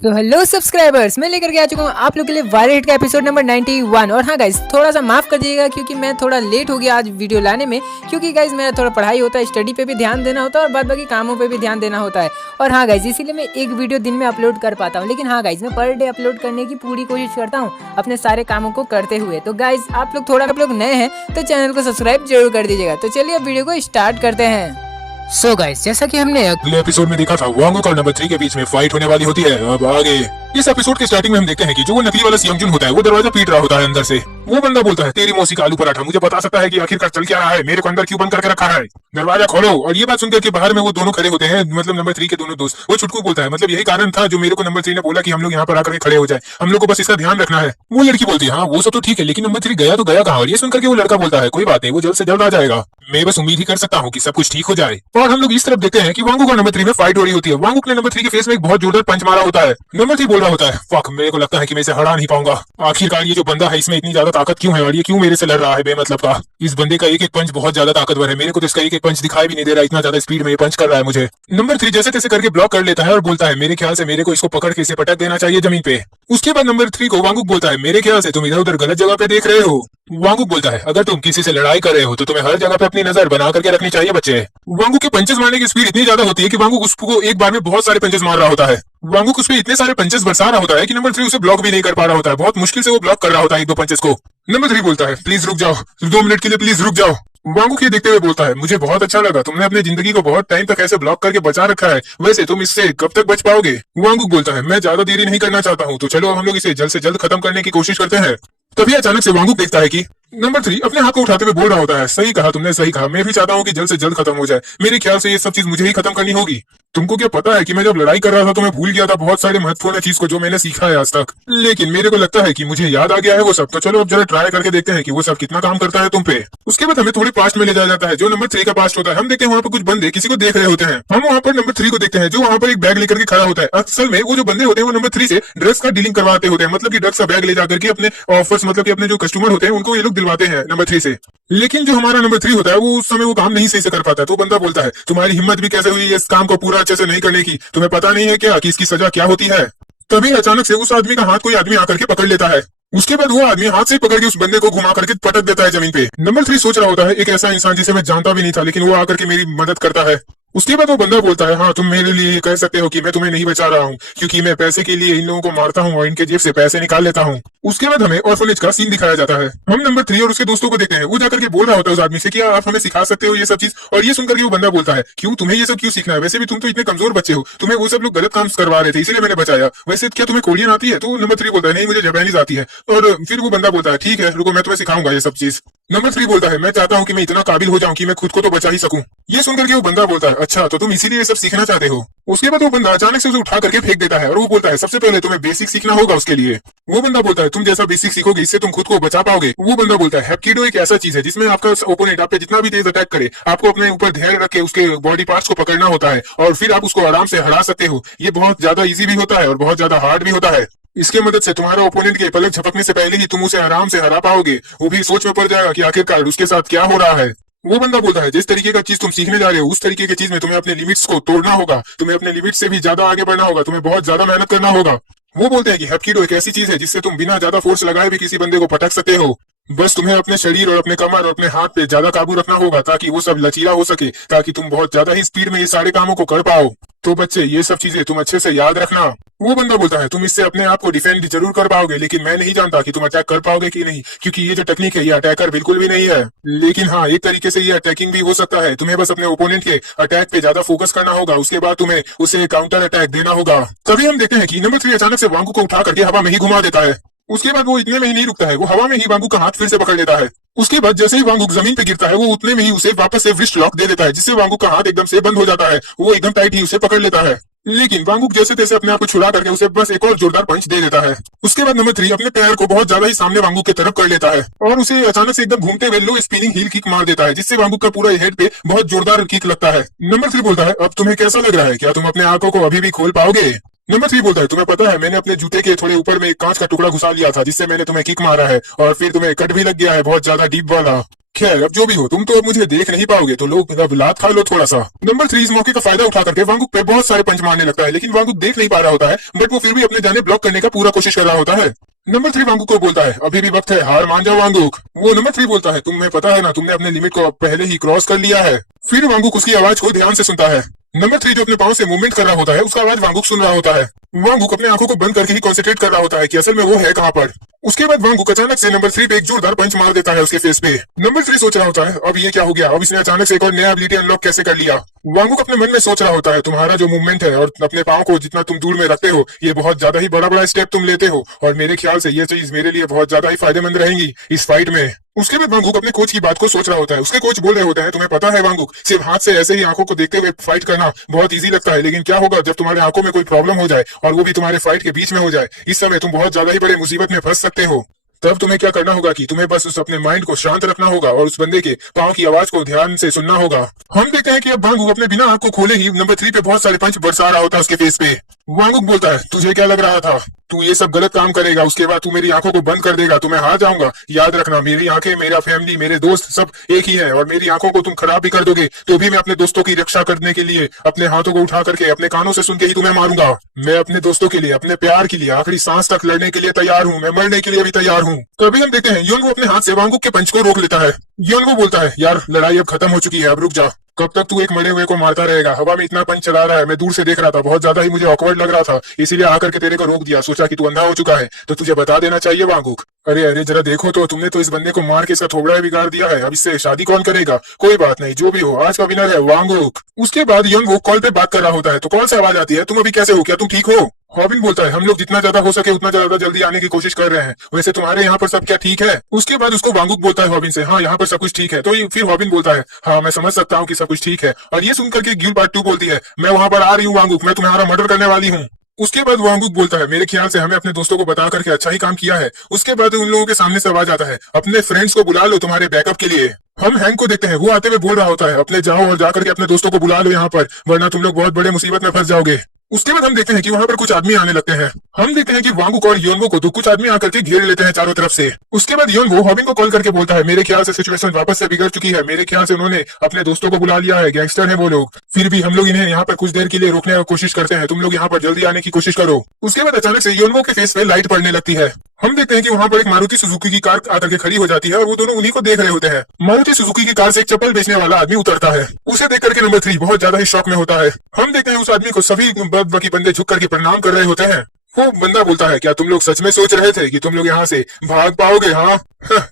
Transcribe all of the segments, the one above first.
तो hello subscribers, मैं लेकर के आ चुका हूँ आप लोग के लिए वायरल हिट का एपिसोड नंबर 91। और हाँ गाइस, थोड़ा सा माफ कर दीजिएगा क्योंकि मैं थोड़ा लेट हो गया आज वीडियो लाने में, क्योंकि गाइस मेरा थोड़ा पढ़ाई होता है, स्टडी पे भी ध्यान देना होता है और बाद बाकी कामों पे भी ध्यान देना होता है। और हाँ गाइस, इसीलिए मैं एक वीडियो दिन में अपलोड कर पाता हूँ। लेकिन हाँ गाइस, मैं पर डे अपलोड करने की पूरी कोशिश करता हूँ अपने सारे कामों को करते हुए। तो गाइस आप लोग नए हैं तो चैनल को सब्सक्राइब जरूर कर दीजिएगा। तो चलिए अब वीडियो को स्टार्ट करते हैं। सो गाइस, जैसा कि हमने अगले एपिसोड में देखा था, वांगुक और नंबर 3 के बीच में फाइट होने वाली होती है। अब आगे इस एपिसोड के स्टार्टिंग में हम देखते हैं कि जो वो नकली वाला सियंगजुन होता है वो दरवाजा पीट रहा होता है अंदर से। वो बंदा बोलता है, तेरी मौसी का आलू पराठा मुझे बता सकता है कि आखिरकार चल क्या रहा है, मेरे को अंदर क्यों बंद करके रखा है, दरवाजा खोलो। और ये बात सुनकर के बाहर में वो दोनों खड़े होते हैं, मतलब नंबर 3 के दोनों दोस्त। वो छुटकू बोलता है, मतलब यही कारण था जो मेरे को नंबर 3 ने बोला कि हम लोग यहाँ पर आकर के खड़े हो जाए, हम लोग को बस इसका ध्यान रखना है। वो लड़की बोलती है, हाँ वो सब तो ठीक है, लेकिन नंबर 3 गया तो गया कहाँ। और ये सुनकर के वो लड़का बोलता है, कोई बात नहीं, वो जल्द से जल्द आ जाएगा, मैं बस उम्मीद ही कर सकता हूँ कि सब कुछ ठीक हो जाए। और हम लोग इस तरफ देखते हैं कि वांगुक और नंबर 3 में फाइट हो रही होती है। वांगुक ने नंबर 3 के फेस में एक बहुत जोरदार पंच मारा होता है। नंबर 3 बोल रहा होता है, फक, मेरे को लगता है कि मैं इसे हरा नहीं पाऊंगा। आखिरकार ये जो बंदा है इसमें इतनी ज्यादा ताकत क्यों है और ये क्यों मेरे से लड़ रहा है बेमतलब का। इस बंदे का एक एक पंच बहुत ज्यादा ताकतवर है, मेरे को तो इसका एक एक पंच दिखाई भी नहीं दे रहा, इतना ज्यादा स्पीड में ये पंच कर रहा है मुझे। नंबर 3 जैसे तैसे करके ब्लॉक कर लेता है और बोलता है, मेरे ख्याल से मेरे को इसको पकड़ के इसे पटक देना चाहिए जमीन पे। उसके बाद नंबर 3 को वांगुक बोलता है, मेरे ख्याल से तुम इधर उधर गलत जगह पे देख रहे हो। वांगुक बोलता है, अगर तुम किसी से लड़ाई कर रहे हो तो तुम्हें हर जगह पे अपनी नजर बना करके रखनी चाहिए बच्चे। वांगुक के पंचेस मारने की स्पीड इतनी ज्यादा होती है कि वांगुक उसको एक बार में बहुत सारे पंचेस मार रहा होता है। वांगुक उसपे इतने सारे पंचेस बरसा रहा होता है कि नंबर 3 उसे ब्लॉक भी नहीं कर पा रहा होता है, बहुत मुश्किल से वो ब्लॉक कर रहा होता है एक दो पंचेस को। नंबर 3 बोलता है, प्लीज रुक जाओ, 2 मिनट के लिए प्लीज रुक जाओ। वांगुक ये देखते हुए बोलता है, मुझे बहुत अच्छा लगा, तुमने अपनी जिंदगी को बहुत टाइम तक ऐसे ब्लॉक करके बचा रखा है, वैसे तुम इससे कब तक बच पाओगे। वांगुक बोलता है, मैं ज्यादा देरी नहीं करना चाहता हूँ, तो चलो हम लोग इसे जल्द से जल्द खत्म करने की कोशिश करते हैं। तभी अचानक से वांगुक देखता है कि नंबर 3 अपने हाथ को उठाते हुए बोल रहा होता है, सही कहा तुमने, सही कहा, मैं भी चाहता हूँ कि जल्द से जल्द खत्म हो जाए, मेरे ख्याल से ये सब चीज मुझे ही खत्म करनी होगी। तुमको क्या पता है कि मैं जब लड़ाई कर रहा था तो मैं भूल गया था बहुत सारे महत्वपूर्ण चीज को जो मैंने सीखा है आज तक, लेकिन मेरे को लगता है कि मुझे याद आ गया है वो सब। तो चलो अब जरा ट्राई करके देखते हैं कि वो सब कितना काम करता है तुम पे। उसके बाद हमें थोड़ी पास्ट में ले जाया जाता है, जो नंबर 3 का पास्ट होता है। हम देखते हैं वहाँ पर कुछ बंदे किसी को देख रहे होते हैं। हम वहाँ पर नंबर 3 को देखते हैं जो वहाँ पर एक बैग लेकर के खड़ा होता है। असल में वो जो बंदे होते हैं वो नंबर 3 से ड्रग्स का डीलिंग करवाते होते हैं, मतलब कि ड्रग्स का बैग ले जाकर के अपने ऑफर्स, मतलब कि अपने जो कस्टमर होते हैं उनको ये लोग दिलवाते हैं नंबर 3 से। लेकिन जो हमारा नंबर 3 होता है वो उस समय वो काम नहीं सही से कर पाता है। तो बंदा बोलता है, तुम्हारी हिम्मत भी कैसे हुई इस काम को पूरा अच्छे से नहीं करने की, तुम्हें पता नहीं है क्या कि इसकी सजा क्या होती है। तभी अचानक से उस आदमी का हाथ कोई आदमी आकर के पकड़ लेता है। उसके बाद वो आदमी हाथ से पकड़ के उस बंदे को घुमा करके पटक देता है जमीन पे। नंबर 3 सोच रहा होता है, एक ऐसा इंसान जिसे मैं जानता भी नहीं था लेकिन वो आकर के मेरी मदद करता है। उसके बाद वो बंदा बोलता है, हाँ तुम मेरे लिए ये कह सकते हो कि मैं तुम्हें नहीं बचा रहा हूँ, क्योंकि मैं पैसे के लिए इन लोगों को मारता हूँ और इनके जेब से पैसे निकाल लेता हूँ। उसके बाद हमें ऑर्फनेज का सीन दिखाया जाता है। हम नंबर 3 और उसके दोस्तों को देखते हैं, वो जाकर के बोल रहा होता है उस आदमी से, क्या आप हमें सिखा सकते हो ये सब चीज। और ये सुनकर के वो बंदा बोलता है, क्यों, तुम्हें ये सब क्यों सीखना है, वैसे भी तुम तो इतने कमजोर बच्चे हो, तुम्हें वो सब लोग गलत काम करवा रहे थे इसीलिए मैंने बचाया, वैसे क्या तुम्हें कोरियन आती है। तो नंबर 3 बोलता है, नहीं मुझे जापानीज आती है। और फिर वो बंदा बोलता है, ठीक है रुको, मैं तुम्हें सिखाऊंगा ये सब चीज। नंबर 3 बोलता है, मैं चाहता हूँ कि मैं इतना काबिल हो जाऊं कि मैं खुद को तो बचा ही सकूं। ये सुनकर के वो बंदा बोलता है, अच्छा तो तुम इसीलिए ये सब सीखना चाहते हो। उसके बाद वो बंदा अचानक से उसे उठा करके फेंक देता है और वो बोलता है, सबसे पहले तुम्हें बेसिक सीखना होगा उसके लिए। वो बंदा बोलता है, तुम जैसा बेसिक सीखोगे इससे तुम खुद को बचा पाओगे। वो बंदा बोलता है, हैप्कीडो एक ऐसा चीज है जिसमें आपका ओपोनेंट आप पे जितना भी तेज अटैक करे, आपको अपने ऊपर धैर्य रख के उसके बॉडी पार्ट्स को पकड़ना होता है और फिर आप उसको आराम से हरा सकते हो। ये बहुत ज्यादा इजी भी होता है और बहुत ज्यादा हार्ड भी होता है। इसके मदद से तुम्हारा ओपोनेंट के पलक झपकने से पहले ही तुम उसे आराम से हरा पाओगे, वो भी सोच में पड़ जाएगा कि आखिरकार उसके साथ क्या हो रहा है। वो बंदा बोलता है, जिस तरीके का चीज तुम सीखने जा रहे हो उस तरीके की चीज में तुम्हें अपने लिमिट्स को तोड़ना होगा, तुम्हें अपने लिमिट से भी ज्यादा आगे बढ़ना होगा, तुम्हें बहुत ज्यादा मेहनत करना होगा। वो बोलते हैं कि हैप्कीडो एक ऐसी चीज है जिससे तुम बिना ज्यादा फोर्स लगाए भी किसी बंदे को पटक सकते हो। बस तुम्हें अपने शरीर और अपने कमर और अपने हाथ पे ज्यादा काबू रखना होगा ताकि वो सब लचीला हो सके, ताकि तुम बहुत ज्यादा ही स्पीड में ये सारे कामों को कर पाओ। तो बच्चे ये सब चीजें तुम अच्छे से याद रखना। वो बंदा बोलता है, तुम इससे अपने आप को डिफेंड जरूर कर पाओगे, लेकिन मैं नहीं जानता कि तुम अटैक कर पाओगे कि नहीं, क्योंकि ये जो टेक्निक है ये अटैकर बिल्कुल भी नहीं है। लेकिन हाँ, एक तरीके से ये अटैकिंग भी हो सकता है। तुम्हें बस अपने ओपोनेंट के अटैक पे ज्यादा फोकस करना होगा, उसके बाद तुम्हें उसे काउंटर अटैक देना होगा। तभी हम देखते हैं कि नंबर 3 अचानक से वांगुक को उठा करके हवा में ही घुमा देता है। उसके बाद वो इतने में ही नहीं रुकता है, वो हवा में ही वांगुक का हाथ फिर से पकड़ लेता है। उसके बाद जैसे ही वांगुक जमीन पे गिरता है वो उतने में ही उसे वापस से व्रिस्ट लॉक दे देता है, जिससे वांगुक का हाथ एकदम से बंद हो जाता है। वो एकदम टाइट ही उसे पकड़ लेता है, लेकिन वांगुक जैसे तैसे अपने आप को छुड़ा करके उसे बस एक और जोरदार पंच दे देता है। उसके बाद नंबर 3 अपने पैर को बहुत ज्यादा ही सामने वांगुक की तरफ कर लेता है और उसे अचानक से एकदम घूमते हुए लो स्पिनिंग हील किक मार देता है, जिससे वांगुक का पूरा हेड पे बहुत जोरदार किक लगता है। नंबर 3 बोलता है, अब तुम्हें कैसा लग रहा है, क्या तुम अपने आंखों को अभी भी खोल पाओगे। नंबर 3 बोलता है, तुम्हें पता है मैंने अपने जूते के थोड़े ऊपर में एक कांच का टुकड़ा घुसा लिया था जिससे मैंने तुम्हें किक मारा है और फिर तुम्हें कट भी लग गया है बहुत ज्यादा डीप वाला। खैर अब जो भी हो, तुम तो अब मुझे देख नहीं पाओगे, तो लोग अब लात खा लो थोड़ा सा। नंबर 3 इस मौके का फायदा उठा करके वांगुक पे बहुत सारे पंच मारने लगता है, लेकिन वांगुक देख नहीं पा रहा होता है, बट वो फिर भी अपने जाने ब्लॉक करने का पूरा कोशिश कर रहा होता है। नंबर 3 वांगुक को बोलता है, अभी भी वक्त है, हार मान जाओ वांगुक। वो नंबर 3 बोलता है, तुम्हें पता है ना, तुमने अपने लिमिट को पहले ही क्रॉस कर लिया है। फिर वांगुक उसकी आवाज को ध्यान से सुनता है। नंबर 3 जो अपने पाँव से मूवमेंट कर रहा होता है, उसका आवाज वांगुक सुन रहा होता है। वांगुक अपने आंखों को बंद करके ही कॉन्सेंट्रेट कर रहा होता है कि असल में वो है कहाँ पर। उसके बाद वांगुक अचानक से नंबर 3 पे एक जोरदार पंच मार देता है उसके फेस पे। नंबर 3 सोच रहा होता है, अब ये क्या हो गया, अब इसने अचानक से एक और नया एबिलिटी अनलॉक कैसे कर लिया। वांगुक अपने मन में सोच रहा होता है, तुम्हारा जो मूवमेंट है और अपने पाँव को जितना तुम दूर में रखते हो, ये बहुत ज्यादा ही बड़ा बड़ा स्टेप तुम लेते हो, और मेरे ख्याल से ये चीज मेरे लिए बहुत ज्यादा ही फायदेमंद रहेंगी इस फाइट में। उसके बाद वांगुक अपने कोच की बात को सोच रहा होता है। उसके कोच बोल रहे होते हैं, तुम्हें पता है वांगुक, सिर्फ हाथ से ऐसे ही आंखों को देखते हुए फाइट करना बहुत इजी लगता है, लेकिन क्या होगा जब तुम्हारे आंखों में कोई प्रॉब्लम हो जाए और वो भी तुम्हारे फाइट के बीच में हो जाए, इस समय तुम बहुत ज्यादा ही बड़े मुसीबत में फंस सकते हो। तब तुम्हें क्या करना होगा कि तुम्हें बस उस अपने माइंड को शांत रखना होगा और उस बंदे के पाँव की आवाज को ध्यान से सुनना होगा। हम देखते हैं कि अब वांगुक अपने बिना आंख को खोले ही नंबर 3 पे बहुत सारे पंच बरसा रहा होता है उसके फेस पे। वांगुक बोलता है, तुझे क्या लग रहा था, तू ये सब गलत काम करेगा, उसके बाद तू मेरी आंखों को बंद कर देगा तो मैं हार जाऊंगा। याद रखना, मेरी आंखें, मेरा फैमिली, मेरे दोस्त सब एक ही है, और मेरी आंखों को तुम खराब भी कर दोगे तो भी मैं अपने दोस्तों की रक्षा करने के लिए अपने हाथों को उठा करके अपने कानों से सुन के ही तुम्हें मारूंगा। मैं अपने दोस्तों के लिए, अपने प्यार के लिए आखिरी सांस तक लड़ने के लिए तैयार हूँ, मैं मरने के लिए भी तैयार हूँ। तभी हम देखते हैं योनवो अपने हाथ से वांगुक के पंच को रोक लेता है। योनवो बोलता है, यार लड़ाई अब खत्म हो चुकी है, अब रुक जा। कब तक तू एक मरे हुए को मारता रहेगा, हवा में इतना पंच चला रहा है, मैं दूर से देख रहा था, बहुत ज्यादा ही मुझे ऑकवर्ड लग रहा था, इसीलिए आकर के तेरे को रोक दिया, सोचा कि तू अंधा हो चुका है तो तुझे बता देना चाहिए वांगुक। अरे अरे जरा देखो तो, तुमने तो इस बंदे को मार के इसका थोबड़ा ही बिगाड़ दिया है, अब इससे शादी कौन करेगा। कोई बात नहीं, जो भी हो, आज का विनर है वांगुक। उसके बाद योनवो कॉल पे बात कर रहा होता है, तो कॉल से आवाज आती है, तुम अभी कैसे हो, क्या तुम ठीक हो। हॉबिन बोलता है, हम लोग जितना ज्यादा हो सके उतना ज्यादा जल्दी आने की कोशिश कर रहे हैं, वैसे तुम्हारे यहाँ पर सब क्या ठीक है। उसके बाद उसको वांगुक बोलता है हॉबिन से, हाँ यहाँ पर सब कुछ ठीक है। तो फिर हॉबिन बोलता है, हाँ मैं समझ सकता हूँ कि सब कुछ ठीक है। और ये सुनकर के ग्यूल पार्ट 2 बोलती है, मैं वहां पर आ रही हूँ वांगुक, मैं तुम्हारा मर्डर करने वाली हूँ। उसके बाद वांगुक बोलता है, मेरे ख्याल से हमें अपने दोस्तों को बता करके अच्छा ही काम किया है। उसके बाद उन लोगों के सामने से आवाज आता है, अपने फ्रेंड्स को बुला लो तुम्हारे बैकअप के लिए। हम हैंक को देखते हैं, वो आते हुए बोल रहा होता है, अपने जाओ और जाकर के अपने दोस्तों को बुला लो यहाँ पर, वरना तुम लोग बहुत बड़े मुसीबत में फंस जाओगे। उसके बाद हम देखते हैं कि वहां पर कुछ आदमी आने लगते हैं। हम देखते हैं कि वांगुक और योनवो को तो कुछ आदमी आकर के घेर लेते हैं चारों तरफ से। उसके बाद योनवो हॉबिन को कॉल करके बोलता है, मेरे ख्याल से सिचुएशन वापस से बिगड़ चुकी है, मेरे ख्याल से उन्होंने अपने दोस्तों को बुला लिया है, गैंगस्टर है वो लोग, फिर भी हम लोग इन्हें यहाँ पर कुछ देर के लिए रोकने की कोशिश करते हैं, तुम लोग यहाँ पर जल्दी आने की कोशिश करो। उसके बाद अचानक से योनवो के फेस पे लाइट पड़ने लगती है। हम देखते हैं कि वहां पर एक मारुति सुजुकी की कार आकर के खड़ी हो जाती है और वो दोनों उन्हीं को देख रहे होते हैं। मारुति सुजुकी की कार से एक चप्पल बेचने वाला आदमी उतरता है। उसे देख करके नंबर 3 बहुत ज्यादा ही शॉक में होता है। हम देखते हैं उस आदमी को सभी बाकी बंदे झुक करके प्रणाम कर रहे होते हैं। वो बंदा बोलता है, क्या तुम लोग सच में सोच रहे थे कि तुम लोग यहाँ से भाग पाओगे। हाँ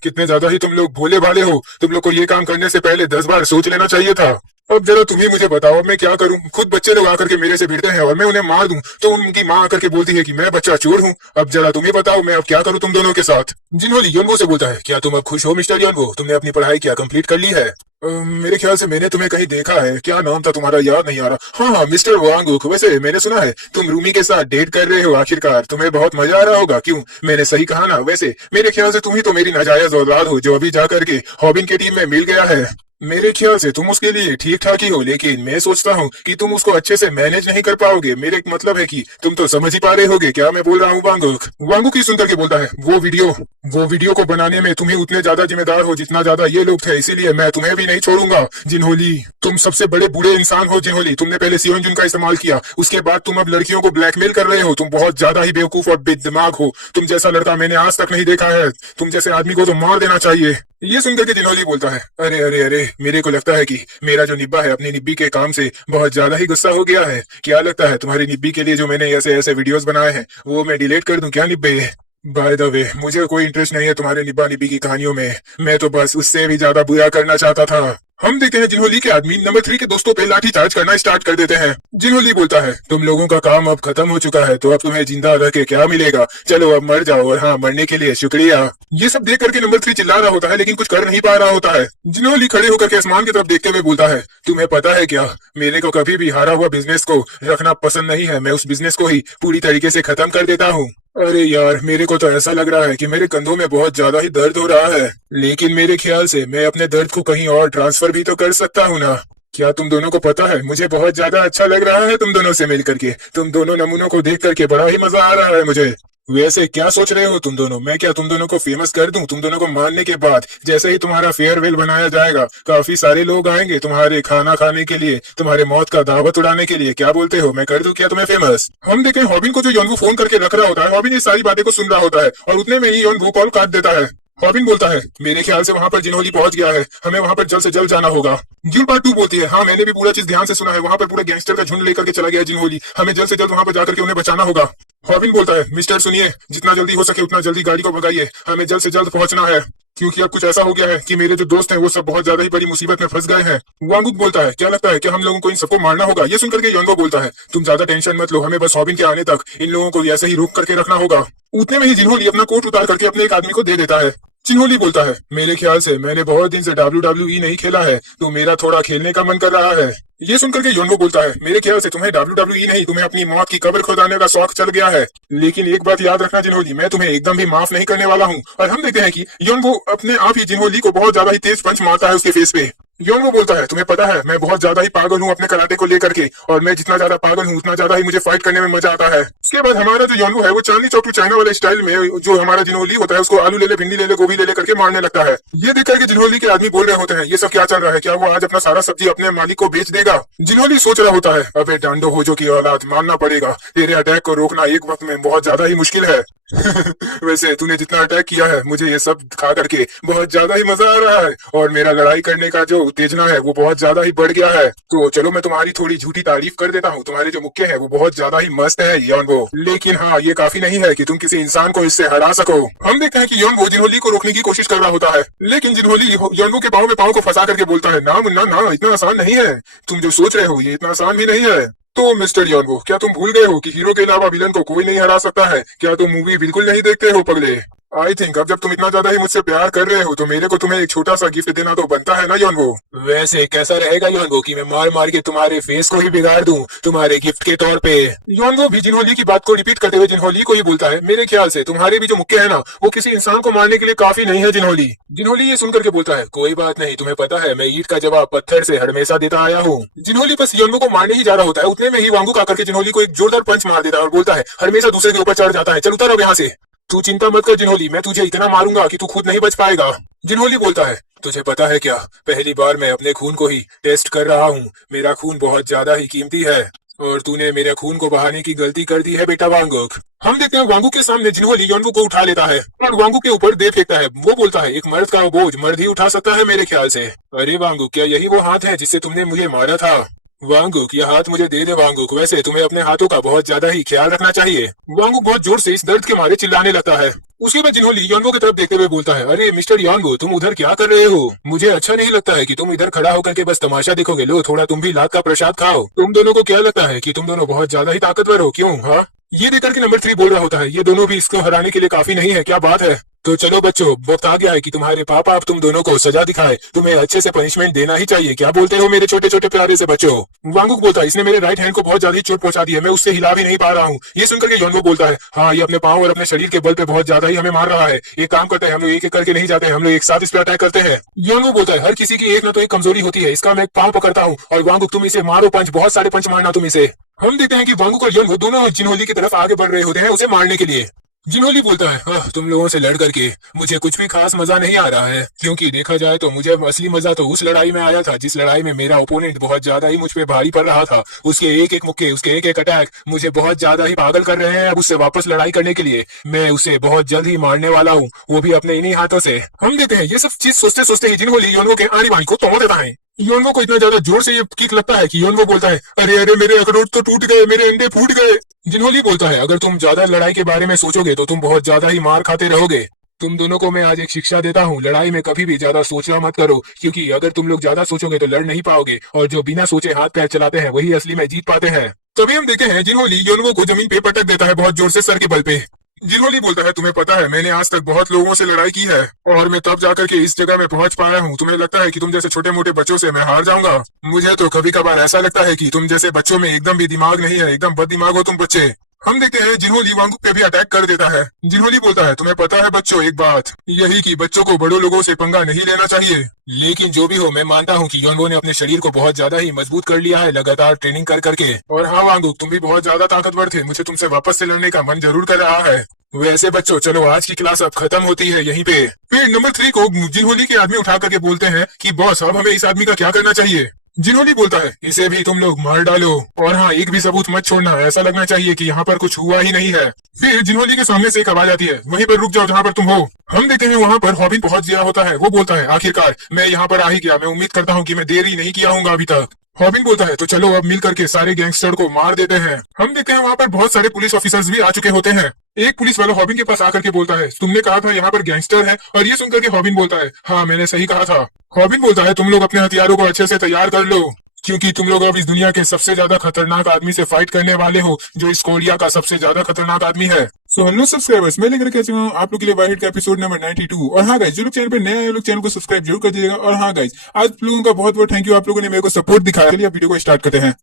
कितने ज्यादा ही तुम लोग भोले भाले हो, तुम लोग को ये काम करने से पहले 10 बार सोच लेना चाहिए था। अब जरा तुम ही मुझे बताओ मैं क्या करूं। खुद बच्चे लोग आकर के मेरे से भिड़ते हैं और मैं उन्हें मार दूं तो उनकी माँ आकर के बोलती है कि मैं बच्चा चोर हूं। अब जरा तुम ही बताओ मैं अब क्या करूं तुम दोनों के साथ। जिन्होंने योनवो से बोलता है, क्या तुम अब खुश हो मिस्टर योनवो, तुमने अपनी पढ़ाई क्या कंप्लीट कर ली है। मेरे ख्याल से मैंने तुम्हें कहीं देखा है, क्या नाम था तुम्हारा याद नहीं आ रहा। हाँ मिस्टर वांगुक, वैसे मैंने सुना है तुम रूमी के साथ डेट कर रहे हो, आखिरकार तुम्हें बहुत मजा आ रहा होगा। क्यों, मैंने सही कहा ना। वैसे मेरे ख्याल से तुम ही तो मेरी नाजायज औलाद हो जो अभी जाकर के हॉबिन की टीम में मिल गया है। मेरे ख्याल से तुम उसके लिए ठीक ठाक ही हो, लेकिन मैं सोचता हूँ कि तुम उसको अच्छे से मैनेज नहीं कर पाओगे। मेरे मतलब है कि तुम तो समझ ही पा रहे होगे क्या मैं बोल रहा हूँ। वांगुक ही सुनकर के बोलता है, वो वीडियो को बनाने में तुम ही उतने ज्यादा जिम्मेदार हो जितना ज्यादा ये लोग थे, इसीलिए मैं तुम्हें भी नहीं छोड़ूंगा। जिन्होली, तुम सबसे बड़े बुरे इंसान हो। जिन्होली, तुमने पहले सियोंजुन का इस्तेमाल किया, उसके बाद तुम अब लड़कियों को ब्लैकमेल कर रहे हो। तुम बहुत ज्यादा ही बेवकूफ और बेदिमाग हो। तुम जैसा लड़का मैंने आज तक नहीं देखा है। तुम जैसे आदमी को तो मार देना चाहिए। ये सुनकर के जिन्होली बोलता है, अरे अरे अरे, मेरे को लगता है कि मेरा जो निब्बा है अपनी निब्बी के काम से बहुत ज्यादा ही गुस्सा हो गया है। क्या लगता है तुम्हारी निब्बी के लिए जो मैंने ऐसे ऐसे वीडियोस बनाए हैं वो मैं डिलीट कर दूं क्या निब्बे। बाय द वे, मुझे कोई इंटरेस्ट नहीं है तुम्हारे निब्बा निब्बी की कहानियों में, मैं तो बस उससे भी ज्यादा बुरा करना चाहता था। हम देखते हैं जिन्होली के आदमी नंबर 3 के दोस्तों पे लाठी चार्ज करना स्टार्ट कर देते हैं। जिन्होली बोलता है, तुम लोगों का काम अब खत्म हो चुका है, तो अब तुम्हें जिंदा रह के क्या मिलेगा। चलो अब मर जाओ, और हाँ मरने के लिए शुक्रिया। ये सब देख करके नंबर 3 चिल्ला रहा होता है लेकिन कुछ कर नहीं पा रहा होता है। जिन्होली खड़े होकर के आसमान की तरफ देखते हुए बोलता है, तुम्हें पता है क्या, मेरे को कभी भी हारा हुआ बिजनेस को रखना पसंद नहीं है। मैं उस बिजनेस को ही पूरी तरीके से खत्म कर देता हूँ। अरे यार, मेरे को तो ऐसा लग रहा है कि मेरे कंधों में बहुत ज्यादा ही दर्द हो रहा है, लेकिन मेरे ख्याल से मैं अपने दर्द को कहीं और ट्रांसफर भी तो कर सकता हूँ ना। क्या तुम दोनों को पता है, मुझे बहुत ज्यादा अच्छा लग रहा है तुम दोनों से मिल करके। तुम दोनों नमूनों को देख करके बड़ा ही मजा आ रहा है मुझे। वैसे क्या सोच रहे हो तुम दोनों? मैं क्या तुम दोनों को फेमस कर दूं? तुम दोनों को मारने के बाद जैसे ही तुम्हारा फेयरवेल बनाया जाएगा, काफी सारे लोग आएंगे तुम्हारे खाना खाने के लिए, तुम्हारे मौत का दावत उड़ाने के लिए। क्या बोलते हो, मैं कर दूं क्या तुम्हें फेमस? हम देखें हॉबिन को, जो योनवू फोन करके रख रहा होता है, हॉबिन ये सारी बातें को सुन रहा होता है और उतने में ही योनवू कॉल काट देता है। हॉबिन बोलता है, मेरे ख्याल से वहां पर जिनहोली पहुंच गया है, हमें वहां पर जल्द से जल्द जाना होगा। ड्यूल पार्ट 2 बोलती है, हाँ मैंने भी पूरा चीज ध्यान से सुना है, वहां पर पूरा गैंगस्टर का झुंड लेकर के चला गया है जिनहोली, हमें जल्द से जल्द वहां पर जाकर के उन्हें बचाना होगा। हॉबिन बोलता है, मिस्टर सुनिए, जितना जल्दी हो सके उतना जल्दी गाड़ी को भगाइए, हमें जल्द से जल्द पहुंचना है, क्योंकि अब कुछ ऐसा हो गया है कि मेरे जो दोस्त हैं वो सब बहुत ज्यादा ही बड़ी मुसीबत में फंस गए हैं। वांगुक बोलता है, क्या लगता है कि हम लोगों को इन सबको मारना होगा? ये सुनकर के योंगो बोलता है, तुम ज्यादा टेंशन मत लो, हमें बस हॉबिन के आने तक इन लोगों को ऐसे ही रोक करके रखना होगा। उतने में ही जिन्होंली अपना कोट उतार करके अपने एक आदमी को दे देता है। चिन्होली बोलता है, मेरे ख्याल से मैंने बहुत दिन से WWE नहीं खेला है, तो मेरा थोड़ा खेलने का मन कर रहा है। ये सुनकर के योनवो बोलता है, मेरे ख्याल से तुम्हें WWE नहीं, तुम्हें अपनी मौत की कब्र खुदाने का शौक चल गया है। लेकिन एक बात याद रखना जिन्होली, मैं तुम्हें एकदम भी माफ नहीं करने वाला हूँ। और हम देखते हैं कि योनवो अपने आप ही जिन्होली को बहुत ज्यादा ही तेज पंच मारता है उसके फेस पे। योनवो बोलता है, तुम्हें पता है मैं बहुत ज्यादा ही पागल हूँ अपने कराटे को लेकर के, और मैं जितना ज्यादा पागल हूँ उतना ज्यादा ही मुझे फाइट करने में मजा आता है। उसके बाद हमारा जो योनवो है वो चांदनी चौक टू चाइना वाले स्टाइल में, जो हमारा जिन्होली होता है उसको आलू ले ले, भिंडी ले ले, गोभी ले ले करके मारने लगता है। ये देख करके जिन्होली के आदमी बोल रहे होते हैं, ये सब क्या चल रहा है, क्या वो आज अपना सारा सब्जी अपने मालिक को बेच देगा? जिन्होली सोच रहा होता है, अबे डांडो होजो की औलाद, मानना पड़ेगा, तेरे अटैक को रोकना एक वक्त में बहुत ज्यादा ही मुश्किल है। वैसे तूने जितना अटैक किया है, मुझे ये सब खा करके बहुत ज्यादा ही मजा आ रहा है, और मेरा लड़ाई करने का जो उत्तेजना है वो बहुत ज्यादा ही बढ़ गया है। तो चलो मैं तुम्हारी थोड़ी झूठी तारीफ कर देता हूँ, तुम्हारे जो मुक्के हैं वो बहुत ज्यादा ही मस्त है योनवो। लेकिन हाँ, ये काफी नहीं है कि तुम किसी इंसान को इससे हरा सको। हम देखते हैं कि योनवो जिन्होली को रोकने की कोशिश कर रहा होता है, लेकिन जिन्होली योनवो के पाँव में पाँव को फंसा करके बोलता है, ना मुन्ना ना, इतना आसान नहीं है, तुम जो सोच रहे हो ये इतना आसान भी नहीं है। तो मिस्टर योनवो, क्या तुम भूल गए हो कि हीरो के अलावा विलन को कोई नहीं हरा सकता है? क्या तुम मूवी बिल्कुल नहीं देखते हो पगले? आई थिंक अब जब तुम इतना ज्यादा ही मुझसे प्यार कर रहे हो तो मेरे को तुम्हें एक छोटा सा गिफ्ट देना तो बनता है ना योनवो। वैसे कैसा रहेगा योनवो कि मैं मार मार के तुम्हारे फेस को ही बिगाड़ दूं तुम्हारे गिफ्ट के तौर पे? योनवो भी जिन्होली की बात को रिपीट करते हुए जिन्होली को ही बोलता है, मेरे ख्याल से तुम्हारे भी जो मुक्के है ना वो किसी इंसान को मारने के लिए काफी नहीं है जिन्होली। जिन्होली ये सुनकर के बोलता है, कोई बात नहीं, तुम्हें पता है मैं ईंट का जवाब पत्थर से हमेशा देता आया हूँ। जिन्होली बस योनवो को मारने ही जा रहा होता है, उतने में ही वांगुक आकर के जिन्होली को एक जोरदार पंच मार देता है और बोलता है, हमेशा दूसरे के ऊपर चढ़ जाता है, चल उतर अब यहाँ से। तू चिंता मत कर जिन्होली, मैं तुझे इतना मारूंगा कि तू खुद नहीं बच पाएगा। जिन्होली बोलता है, तुझे पता है क्या, पहली बार मैं अपने खून को ही टेस्ट कर रहा हूँ, मेरा खून बहुत ज्यादा ही कीमती है, और तूने मेरे खून को बहाने की गलती कर दी है बेटा वांगुक। हम देखते हैं वांगुक के सामने जिन्होली योनवो को उठा लेता है और वांगुक के ऊपर दे फेंकता है। वो बोलता है, एक मर्द का बोझ मर्द ही उठा सकता है मेरे ख्याल से। अरे वांगुक, क्या यही वो हाथ है जिससे तुमने मुझे मारा था? वांगुक, यह हाथ मुझे दे दे वांगुक, वैसे तुम्हें अपने हाथों का बहुत ज्यादा ही ख्याल रखना चाहिए। वांगुक बहुत जोर से इस दर्द के मारे चिल्लाने लगता है। उसके बाद जिन्होली योनवो की तरफ देखते हुए बोलता है, अरे मिस्टर योनवो, तुम उधर क्या कर रहे हो? मुझे अच्छा नहीं लगता है कि तुम इधर खड़ा होकर के बस तमाशा देखोगे, लो थोड़ा तुम भी लात का प्रसाद खाओ। तुम दोनों को क्या लगता है कि तुम दोनों बहुत ज्यादा ही ताकतवर हो, क्यों? हाँ, ये देखकर के नंबर 3 बोल रहा होता है, ये दोनों भी इसको हराने के लिए काफी नहीं है, क्या बात है? तो चलो बच्चों, वक्त आ गया है कि तुम्हारे पापा अब तुम दोनों को सजा दिखाए, तुम्हें अच्छे से पनिशमेंट देना ही चाहिए। क्या बोलते हो मेरे छोटे छोटे प्यारे से बच्चों? वांगुक बोलता है, इसने मेरे राइट हैंड को बहुत ज्यादा ही चोट पहुंचा दी है, मैं उससे हिला भी नहीं पा रहा हूँ। ये सुनकर के योनवो बोलता है, हाँ ये अपने पाँव और अपने शरीर के बल पे बहुत ज्यादा ही हमें मार रहा है। एक काम करते हैं, हम लोग एक एक करके नहीं जाते, हम लोग एक साथ इस पे अटैक करते हैं। योनवो बोलता है, हर किसी की एक ना तो एक कमजोरी होती है, इसका मैं एक पाँव पकड़ता हूँ, और वांगुक तुम इसे मारो पंच, बहुत सारे पंच मारना तुम इसे। हम देखते हैं कि वांगुक और योनवो दोनों जिन्होली की तरफ आगे बढ़ रहे होते हैं उसे मारने के लिए। जिन्होली बोलता है, तुम लोगों से लड़ करके मुझे कुछ भी खास मजा नहीं आ रहा है, क्योंकि देखा जाए तो मुझे असली मजा तो उस लड़ाई में आया था जिस लड़ाई में मेरा ओपोनेंट बहुत ज्यादा ही मुझ पे भारी पड़ रहा था। उसके एक एक मुक्के, उसके एक एक अटैक मुझे बहुत ज्यादा ही पागल कर रहे हैं। अब उससे वापस लड़ाई करने के लिए मैं उसे बहुत जल्द ही मारने वाला हूँ, वो भी अपने इन्हीं हाथों से। हम देखते हैं ये सब चीज सोचते सोचते ही जिन्होली योनवो के आड़ी बाड़ी को तोड़ देता है। योनवो को इतना ज्यादा जोर से ये किक लगता है कि योनवो बोलता है, अरे अरे मेरे अखरोट तो टूट गए, मेरे अंडे फूट गए। जिन्होली बोलता है, अगर तुम ज्यादा लड़ाई के बारे में सोचोगे तो तुम बहुत ज्यादा ही मार खाते रहोगे। तुम दोनों को मैं आज एक शिक्षा देता हूँ, लड़ाई में कभी भी ज्यादा सोचना मत करो, क्योंकि अगर तुम लोग ज्यादा सोचोगे तो लड़ नहीं पाओगे, और जो बिना सोचे हाथ पैर चलाते हैं वही असली में जीत पाते हैं। तभी हम देखते हैं जिन्होली योनवो को जमीन पे पटक देता है बहुत जोर से सर के बल पे। जिन्होली बोलता है, तुम्हें पता है मैंने आज तक बहुत लोगों से लड़ाई की है, और मैं तब जाकर के इस जगह में पहुंच पाया हूँ। तुम्हें लगता है कि तुम जैसे छोटे मोटे बच्चों से मैं हार जाऊंगा? मुझे तो कभी कभार ऐसा लगता है कि तुम जैसे बच्चों में एकदम भी दिमाग नहीं है, एकदम बद दिमाग हो तुम बच्चे। हम देखते हैं जिन्होली वांगुक पे भी अटैक कर देता है। जिन्होली बोलता है, तुम्हें पता है बच्चों एक बात, यही कि बच्चों को बड़ों लोगों से पंगा नहीं लेना चाहिए। लेकिन जो भी हो, मैं मानता हूँ कि योनवो ने अपने शरीर को बहुत ज्यादा ही मजबूत कर लिया है लगातार ट्रेनिंग कर करके। और हाँ वांगुक, तुम भी बहुत ज्यादा ताकतवर थे, मुझे तुमसे वापस से लड़ने का मन जरूर कर रहा है। वैसे बच्चों चलो आज की क्लास अब खत्म होती है यहीं पे। फिर नंबर 3 को जिनहोली के आदमी उठा करके बोलते हैं कि बॉस अब हमें इस आदमी का क्या करना चाहिए। जिनहोली बोलता है इसे भी तुम लोग मार डालो, और हाँ एक भी सबूत मत छोड़ना, ऐसा लगना चाहिए कि यहाँ पर कुछ हुआ ही नहीं है। फिर जिनहोली के सामने से एक आवाज आती है, वहीं पर रुक जाओ जहाँ पर तुम हो। हम देखते हैं वहाँ पर हॉबिन पहुंच गया होता है। वो बोलता है आखिरकार मैं यहाँ पर आ ही गया, मैं उम्मीद करता हूँ कि मैं देरी नहीं किया हूँ अभी तक। हॉबिन बोलता है तो चलो अब मिल करके सारे गैंगस्टर को मार देते हैं। हम देखते हैं वहाँ पर बहुत सारे पुलिस ऑफिसर्स भी आ चुके होते हैं। एक पुलिस वाला हॉबिन के पास आकर के बोलता है तुमने कहा था यहाँ पर गैंगस्टर है, और ये सुनकर के हॉबिन बोलता है हाँ मैंने सही कहा था। हॉबिन बोलता है तुम लोग अपने हथियारों को अच्छे से तैयार कर लो, क्योंकि तुम लोग अब इस दुनिया के सबसे ज्यादा खतरनाक आदमी से फाइट करने वाले हो, जो इस कोरिया का सबसे ज्यादा खतरनाक आदमी है। सो हेलो सब्सक्राइबर्स, मैं लेकर के आ चुका हूं आप लोग के लिए वाइट का एपिसोड नंबर 92। और हाँ गाइस, जो लोग चैनल पे नए हैं लोग चैनल को सब्सक्राइब जरूर कर दीजिएगा। और हाँ गाइस, आज लोगों का बहुत बहुत थैंक यू, आप लोगों ने मेरे को सपोर्ट दिखाया। चलिए वीडियो को स्टार्ट करते हैं।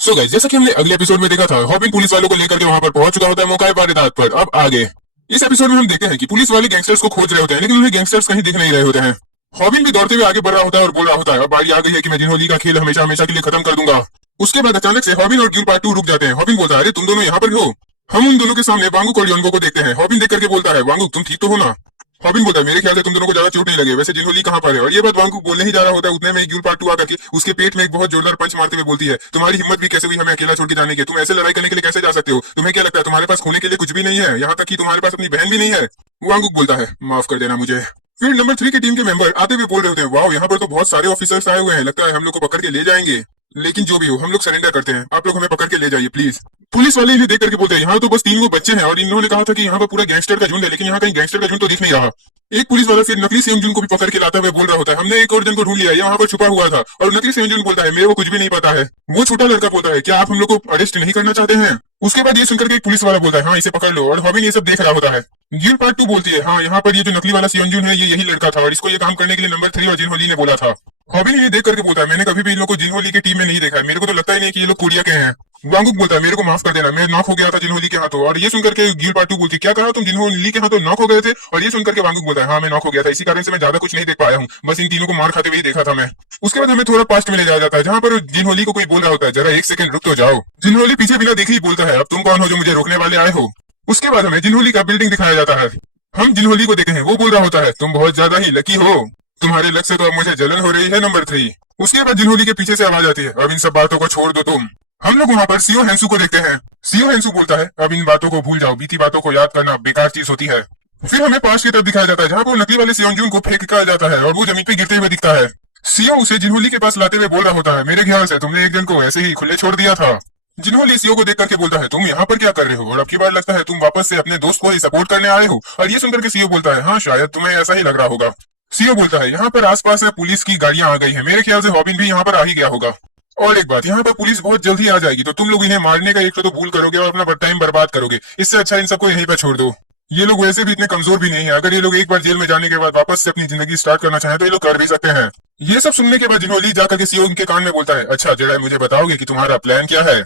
सो गाइस, जैसा कि हमने अगले एपिसोड में देखा था, हॉबिन पुलिस वालों को लेकर के वहां पर पहुंच चुका होता है मौका वारदात पर। अब आगे इस एपिसोड में हम देखते हैं कि पुलिस वाले गैंगस्टर्स को खोज रहे होते हैं, लेकिन उन्हें गैंगस्टर्स कहीं दिख नहीं रहे होते हैं। हॉबिन भी दौड़ते हुए आगे बढ़ रहा होता है और बोल रहा होता है अब बारी आ गई है कि मैं जिनहोली का खेल हमेशा हमेशा के लिए खत्म कर दूंगा। उसके बाद अचानक से हॉबिन और ड्यूल पार्ट 2 रुक जाते हैं। हॉबिन बोलता है अरे तुम दोनों यहाँ पर हो। हम उन दोनों के सामने वांगुक और योंगो को देखते हैं। हॉबिन देख करके बोलता है वांगुक तुम ठीक तो हो ना। हॉबिन बोलता है मेरे ख्याल से तुम दोनों को ज्यादा चोट नहीं लगे, वैसे जिनहोली कहाँ पर है। और ये बात वांगुक बोलने ही जा रहा होता है, उतने में ड्यूल पार्ट 2 आकर के उसके पेट में एक बहुत जोरदार पंच मारते हुए बोलती है तुम्हारी हिम्मत भी कैसे हुई हमें अकेला छोड़ के जाने की, तुम ऐसे लड़ाई करने के लिए कैसे जा सकते हो, तुम्हें क्या लगता है तुम्हारे पास खोने के लिए कुछ भी नहीं है, यहाँ तक कि तुम्हारे पास अपनी बहन भी नहीं है। वांगुक बोलता है माफ कर देना मुझे। फिर नंबर 3 की टीम के मेंबर आते हुए बोल रहे होते हैं वाओ यहाँ पर तो बहुत सारे ऑफिसर्स आए हुए हैं, लगता है हम लोग को पकड़ के ले जाएंगे। लेकिन जो भी हो हम लोग सरेंडर करते हैं, आप लोग हमें पकड़ के ले जाइए प्लीज। पुलिस वाले इन्हें देख करके बोलते हैं यहाँ तो बस 3 वो बच्चे हैं, और इन्होंने कहा था कि यहाँ पर पूरा गैंगस्टर का झुंड है, लेकिन यहाँ कहीं गैंगस्टर का झुंड तो दिख नहीं रहा। एक पुलिस वाला फिर नकली सेमजुन को भी पकड़ के लाता हुआ बोल रहा होता है हमने एक और जन को ढूंढ लिया, ये वहाँ पर छुपा हुआ था। और नकली सेमजुन बोलता है मेरे को कुछ भी नहीं पता है। वो छोटा लड़का बोलता है क्या आप हम लोग को अरेस्ट नहीं करना चाहते हैं। उसके बाद ये सुनकर के एक पुलिस वाला बोलता है हाँ इसे पकड़ लो, और हॉबिन ये सब देख रहा होता है। गिल पार्ट 2 बोलती है हाँ यहाँ पर ये जो नकली वाला सियोंजुन है ये यही लड़का था, और इसको ये काम करने के लिए नंबर 3 और जिनहोली ने बोला था। हॉबिन ये देख करके बोलता है मैंने कभी भी इन लोग को जिनहोली की टीम में नहीं देखा है, मेरे को तो लगता ही नहीं कि ये लोग कोरिया के हैं। वांगुक बोलता है मेरे को माफ कर देना, मैं नॉक हो गया था जिनहोली के हाथों। और ये सुनकर के गिल पार्ट 2 बोलती है क्या कहा तुम जिनहोली के हाथों नॉक हो गए थे। और ये सुनकर के वांगुक बोलता है हाँ मैं नॉक हो गया था, इसी कारण से मैं ज्यादा कुछ नहीं देख पाया हूँ, बस इन तीनों को मार खाते हुए ही देखा था मैं। उसके बाद हमें थोड़ा पास्ट में ले जाया जाता है, जहाँ पर जिनहोली को कोई बोल रहा होता है जरा एक सेकंड रुक तो जाओ। जिनहोली पीछे बिना देखे ही बोलता है अब तुम कौन हो जो मुझे रोकने वाले आए हो। उसके बाद हमें जिनहोली का बिल्डिंग दिखाया जाता है। हम जिनहोली को देखते हैं, वो बोल रहा होता है तुम बहुत ज्यादा ही लकी हो, तुम्हारे लक से तो अब मुझे जलन हो रही है नंबर 3। उसके बाद जिनहोली के पीछे से आवाज आती है अब इन सब बातों को छोड़ दो तुम। हम लोग वहाँ पर सीओ हेंसू को देखते हैं। सीओ हेंसू बोलता है अब इन बातों को भूल जाओ, बीती बातों को याद करना बेकार चीज होती है। फिर हमें पास की तरफ दिखाया जाता है, जहाँ पर नकली वाले सियोंजुन को फेंक कर जाता है और वो जमीन पे गिरते हुए दिखता है। सीओ उसे जिनहोली के पास लाते हुए बोल रहा होता है मेरे ख्याल से तुमने एक जन को ऐसे ही खुले छोड़ दिया था। जिनहोली सीओ को देख करके बोलता है तुम यहाँ पर क्या कर रहे हो, और अब की बार लगता है तुम वापस से अपने दोस्त को ही सपोर्ट करने आए हो। और ये सुनकर के सीओ बोलता है हाँ शायद तुम्हें ऐसा ही लग रहा होगा। सीओ बोलता है यहाँ पर आसपास में पुलिस की गाड़ियां आ गई हैं, मेरे ख्याल से हॉबिन भी यहाँ पर आ ही गया होगा। और एक बात, यहाँ पर पुलिस बहुत जल्दी आ जाएगी, तो तुम लोग इन्हें मारने का एक तो भूल करोगे और अपना टाइम बर्बाद करोगे। इससे अच्छा इन सबको यहीं पर छोड़ दो। ये लोग वैसे भी इतने कमजोर भी नहीं है, अगर ये लोग एक बार जेल में जाने के बाद वापस से अपनी जिंदगी स्टार्ट करना चाहें तो ये लोग कर भी सकते हैं। ये सब सुनने के बाद जिनहोली जाकर के सीओ उनके कान में बोलता है अच्छा जरा मुझे बताओगे कि तुम्हारा प्लान क्या है।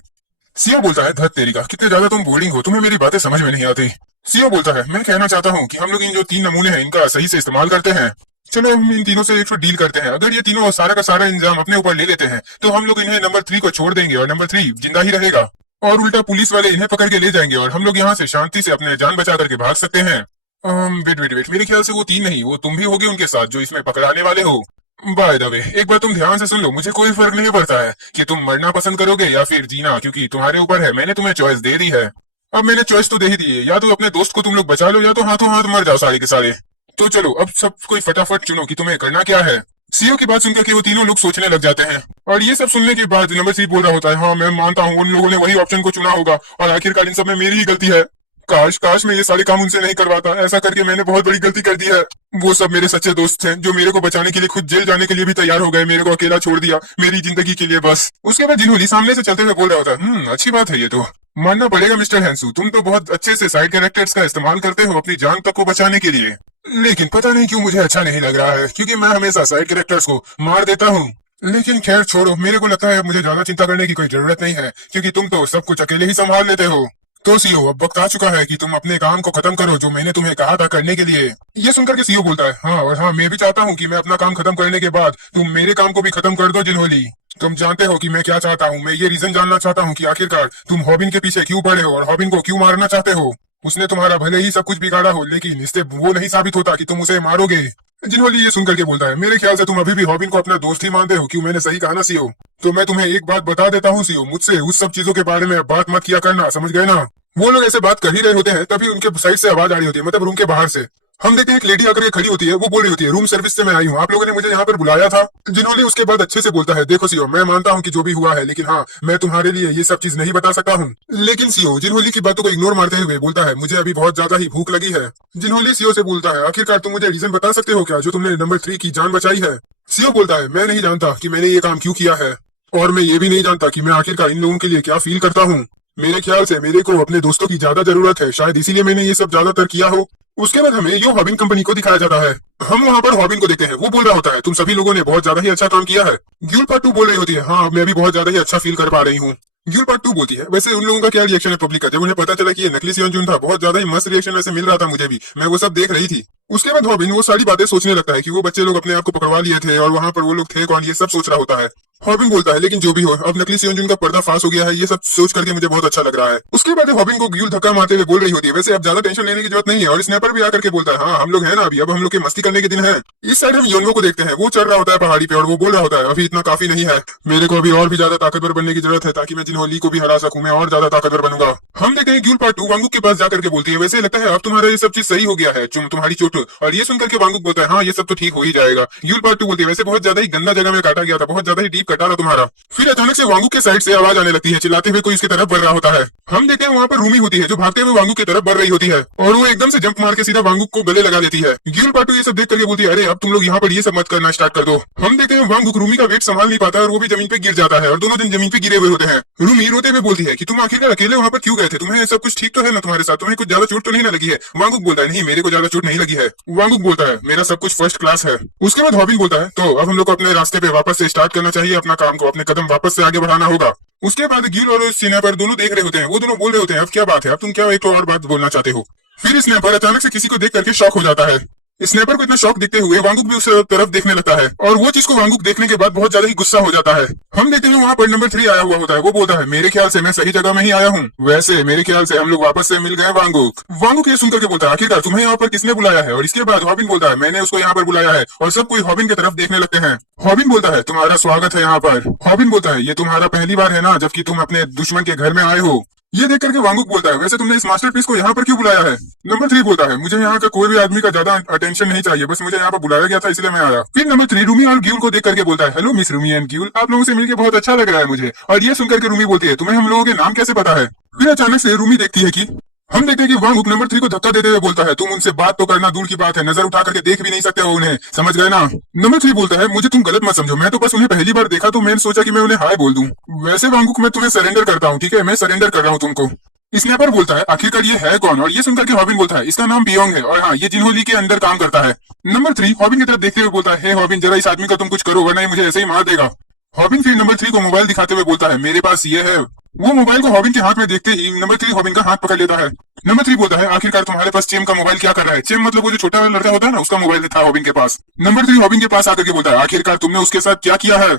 सीओ बोलता है धत तेरी का, कितने ज्यादा तुम बोरिंग हो, तुम्हें मेरी बातें समझ में नहीं आती। सीओ बोलता है मैं कहना चाहता हूँ कि हम लोग इन जो 3 नमूने हैं इनका सही से इस्तेमाल करते हैं। चलो हम इन तीनों से एक डील करते हैं, अगर ये तीनों सारा का सारा इंजाम अपने ऊपर ले लेते हैं तो हम लोग इन्हें नंबर 3 को छोड़ देंगे और नंबर 3 जिंदा ही रहेगा, और उल्टा पुलिस वाले इन्हें पकड़ के ले जाएंगे और हम लोग यहाँ से शांति से अपने जान बचा करके भाग सकते हैं। वेट, मेरे ख्याल से वो 3 नहीं, वो तुम भी होगे उनके साथ जो इसमें पकड़ाने वाले हो। बाय द वे एक बार तुम ध्यान से सुन लो, मुझे कोई फर्क नहीं पड़ता है कि तुम मरना पसंद करोगे या फिर जीना, क्योंकि तुम्हारे ऊपर है, मैंने तुम्हें चॉइस दे दी है। अब मैंने चॉइस तो दे ही दी है, या तो अपने दोस्त को तुम लोग बचा लो या तो हाथों हाथ मर जाओ सारे के सारे। तो चलो अब सब कोई फटाफट चुनो कि तुम्हें करना क्या है। सीओ की बात सुनकर के वो तीनों लोग सोचने लग जाते हैं, और ये सब सुनने के बाद नंबर 3 बोल रहा होता है हाँ मैं मानता हूँ उन लोगों ने वही ऑप्शन को चुना होगा, और आखिरकार इन सब में मेरी ही गलती है। काश मैं ये सारे काम उनसे नहीं करवाता, ऐसा करके मैंने बहुत बड़ी गलती कर दी है। वो सब मेरे सच्चे दोस्त हैं जो मेरे को बचाने के लिए खुद जेल जाने के लिए भी तैयार हो गए, मेरे को अकेला छोड़ दिया मेरी जिंदगी के लिए बस। उसके बाद जिनहोली सामने से चलते हुए बोल रहा होता है अच्छी बात है, ये तो मानना पड़ेगा मिस्टर हेंसू, तुम तो बहुत अच्छे से साइड कैरेक्टर्स का इस्तेमाल करते हो अपनी जान तक को बचाने के लिए। लेकिन पता नहीं क्यों मुझे अच्छा नहीं लग रहा है, क्योंकि मैं हमेशा साइड कैरेक्टर्स को मार देता हूँ। लेकिन खैर छोड़ो, मेरे को लगता है मुझे ज्यादा चिंता करने की कोई जरूरत नहीं है, क्योंकि तुम तो सब कुछ अकेले ही संभाल लेते हो। तो सीओ अब वक्त आ चुका है कि तुम अपने काम को खत्म करो जो मैंने तुम्हें कहा था करने के लिए। ये सुनकर के सीओ बोलता है हाँ, और हाँ मैं भी चाहता हूँ कि मैं अपना काम खत्म करने के बाद तुम मेरे काम को भी खत्म कर दो जिनहोली। तुम जानते हो कि मैं क्या चाहता हूँ, मैं ये रीजन जानना चाहता हूँ कि आखिरकार तुम हॉबिन के पीछे क्यों पड़े हो और हॉबिन को क्यों मारना चाहते हो। उसने तुम्हारा भले ही सब कुछ बिगाड़ा हो, लेकिन इससे वो नहीं साबित होता कि तुम उसे मारोगे। जिन्होंने ये सुन करके बोलता है, मेरे ख्याल से तुम अभी भी हॉबिन को अपना दोस्त ही मानते हो। क्यों, मैंने सही कहा ना सीओ? तो मैं तुम्हें एक बात बता देता हूँ सीओ, मुझसे उस सब चीजों के बारे में बात मत किया करना, समझ गए ना? वो लोग ऐसे बात कर ही रहे होते हैं, तभी उनके साइड से आवाज आ रही होती है, मतलब रूम के बाहर से। हम देखते हैं एक लेडी आकर के खड़ी होती है, वो बोल रही होती है, रूम सर्विस से मैं आई हूँ, आप लोगों ने मुझे यहाँ पर बुलाया था। जिन्होंने उसके बाद अच्छे से बोलता है, देखो सीओ, मैं मानता हूँ कि जो भी हुआ है, लेकिन हाँ, मैं तुम्हारे लिए ये सब चीज नहीं बता सकता हूँ। लेकिन सीओ जिन्होंने की बातों को इग्नोर मारते हुए बोलता है, मुझे अभी बहुत ज्यादा ही भूख लगी है। जिन्होंने सीओ से बोलता है, आखिरकार तुम मुझे रीजन बता सकते हो क्या जो तुमने नंबर 3 की जान बचाई है? सीओ बोलता है, मैं नहीं जानता कि मैंने ये काम क्यों किया है, और मैं ये भी नहीं जानता कि मैं आखिरकार इन लोगों के लिए क्या फील करता हूँ। मेरे ख्याल से मेरे को अपने दोस्तों की ज्यादा जरूरत है, शायद इसीलिए मैंने ये सब ज्यादातर किया हो। उसके बाद हमें यो हॉबिन कंपनी को दिखाया जाता है। हम वहाँ पर हॉबिन को देखते हैं, वो बोल रहा होता है, तुम सभी लोगों ने बहुत ज्यादा ही अच्छा काम किया है। ग्यूल पार्ट 2 बोल रही होती है, हाँ मैं भी बहुत ज्यादा ही अच्छा फील कर पा रही हूँ। ग्यूल पार्ट 2 बोलती है, वैसे उन लोगों का क्या रिएक्शन है पब्लिक का जब उन्हें पता चला कि ये नकली सियोंजुन था? बहुत ज्यादा ही मस्त रिएक्शन वैसे मिल रहा था मुझे भी, मैं वो सब देख रही थी। उसके बाद हॉबिन वो सारी बातें सोचने लगता है कि वो बच्चे लोग अपने आप को पकड़वा लिए थे और वहाँ पर वो लोग थे कौन, ये सब सोच रहा होता है। हॉबिन बोलता है, लेकिन जो भी हो, अब नकली सियोंजुन का पर्दा फाश हो गया है, ये सब सोच करके मुझे बहुत अच्छा लग रहा है। उसके बाद हॉबिन को ग्यूल धक्का मारते हुए बोल रही होती है, वैसे अब ज्यादा टेंशन लेने की जरूरत नहीं है। और स्नैपर भी आकर के बोलता है, हाँ हम लोग हैं ना अभी, अब हम लोग के मस्ती करने के दिन है। इस साइड हम योनको को देखते हैं, वो चढ़ रहा होता है पहाड़ी पे और वो बोल रहा होता है, अभी इतना काफी नहीं है, मेरे को अभी और भी ज्यादा ताकतवर बनने की जरूरत है ताकि मैं जिन्होंली को भी हरा सकूं, मैं और ज्यादा ताकतवर बनूंगा। हम देखते हैं ग्यूल पार्ट 2 वांगुक के पास जाकर के बोलती है, वैसे लगता है अब तुम्हारा ये सब चीज सही हो गया है, तुम्हारी चोट। और ये सुनकर के वांगुक बोलता है, हाँ ये सब तो ठीक हो ही जाएगा। ग्यूल पार्ट 2 बोलती है, वैसे बहुत ज्यादा ही गंदा जगह में काटा गया था, बहुत ज्यादा ही डीप कटा था तुम्हारा। फिर अचानक से वांगुक के साइड से आवाज आने लगती है, चिल्लाते हुए कोई उसकी तरफ बढ़ रहा होता है। हम देखते हैं वहाँ पर रूमी होती है जो भागते हुए वांगुक की तरफ बढ़ रही होती है और वो एकदम से जंप मार के सीधा वांगुक को गले लगा लेती है। ग्यूल पार्ट 2 ये सब देख करके बोलती है, अरे अब तुम लोग यहाँ पर ये सब मत करना स्टार्ट कर दो। हम देखते हैं वांगुक रूमी का वेट संभाल नहीं पाता है और वो भी जमीन पे गिर जाता है और दोनों जन जमीन पे गिरे हुए होते हैं। रूमी रोते हुए बोलती है कि तुम आखिरकार अकेले वहाँ पर क्यों गए थे, तुम्हें सब कुछ ठीक तो है ना तुम्हारे साथ, तुम्हें कुछ ज्यादा चोट तो नहीं ना लगी है? वांगुक बोलता है, नहीं मेरे को ज्यादा चोट नहीं लगी है। वांगुक बोलता है, मेरा सब कुछ फर्स्ट क्लास है। उसके बाद हॉबिन बोलता है, तो अब हम लोग को अपने रास्ते पे वापस से स्टार्ट करना चाहिए, अपना काम को अपने कदम वापस से आगे बढ़ाना होगा। उसके बाद गिल और स्नैपर दोनों देख रहे होते हैं, वो दोनों बोल रहे होते हैं, अब क्या बात है, अब तुम क्या एक और बात बोलना चाहते हो? फिर स्नैपर अचानक से किसी को देख करके शॉक हो जाता है। स्नैपर को इतना शॉक दिखते हुए वांगुक भी उस तरफ देखने लगता है और वो चीज को वांगुक देखने के बाद बहुत ज्यादा ही गुस्सा हो जाता है। हम देखते हैं वहाँ पर नंबर 3 आया हुआ होता है, वो बोलता है, मेरे ख्याल से मैं सही जगह में ही आया हूँ, वैसे मेरे ख्याल से हम लोग वापस से मिल गए वांगुक। वांगुक ये सुनकर के बोलता है, आखिरकार तुम्हें यहाँ पर किसने बुलाया है? और इसके बाद हॉबिन बोलता है, मैंने उसको यहाँ पर बुलाया है, और सब कोई हॉबिन की तरफ देखने लगते हैं। हॉबिन बोलता है, तुम्हारा स्वागत है यहाँ पर। हॉबिन बोलता है, ये तुम्हारा पहली बार है ना जबकि तुम अपने दुश्मन के घर में आए हो? ये देख करके वांगुक बोलता है, वैसे तुमने इस मास्टरपीस को यहाँ पर क्यों बुलाया है? नंबर 3 बोलता है, मुझे यहाँ का कोई भी आदमी का ज्यादा अटेंशन नहीं चाहिए, बस मुझे यहाँ पर बुलाया गया था इसलिए मैं आया। फिर नंबर 3 रूमी और ग्यूल को देख करके बोलता है, हेलो मिस रूमी एंड ग्यूल, आप लोगों से मिलकर बहुत अच्छा लग रहा है मुझे। और ये सुनकर के रूमी बोलती है, तुम्हें हम लोगों के नाम कैसे पता है? फिर अचानक से रूमी देखती है कि हम देखते हैं कि वांगुक नंबर 3 को धक्का देते हुए बोलता है, तुम उनसे बात तो करना दूर की बात है, नजर उठा करके देख भी नहीं सकते हो उन्हें, समझ गए ना? नंबर 3 बोलता है, मुझे तुम गलत मत समझो, मैं तो बस उन्हें पहली बार देखा तो मैंने सोचा कि मैं उन्हें हाय बोल दूं। वैसे वांगुक मैं तुम्हें सरेंडर करता हूँ, ठीक है, मैं सरेंडर कर रहा हूँ तुमको। स्नैपर बोलता है, आखिरकार ये है कौन? और ये सुनकर के हॉबिन बोलता है, इसका नाम बियोंग है और हाँ ये जिन्होंली के अंदर काम करता है। नंबर 3 हॉबिन की तरफ देखते हुए बोलता है, हे हॉबिन जरा इस आदमी का तुम कुछ करो वरना ये मुझे ऐसे ही मार देगा। हॉबिन फिर नंबर 3 को मोबाइल दिखाते हुए बोलता है, मेरे पास ये है। वो मोबाइल को हॉबिन के हाथ में देखते ही नंबर 3 हॉबिन का हाथ पकड़ लेता है। नंबर 3 बोलता है, आखिरकार तुम्हारे पास चेम का मोबाइल क्या कर रहा है? चेम मतलब वो जो छोटा वाला लड़का होता है ना, उसका मोबाइल था हॉबिन के पास। नंबर 3 हॉबिन के पास आकर के बोलता है, आखिरकार तुमने उसके साथ क्या किया है?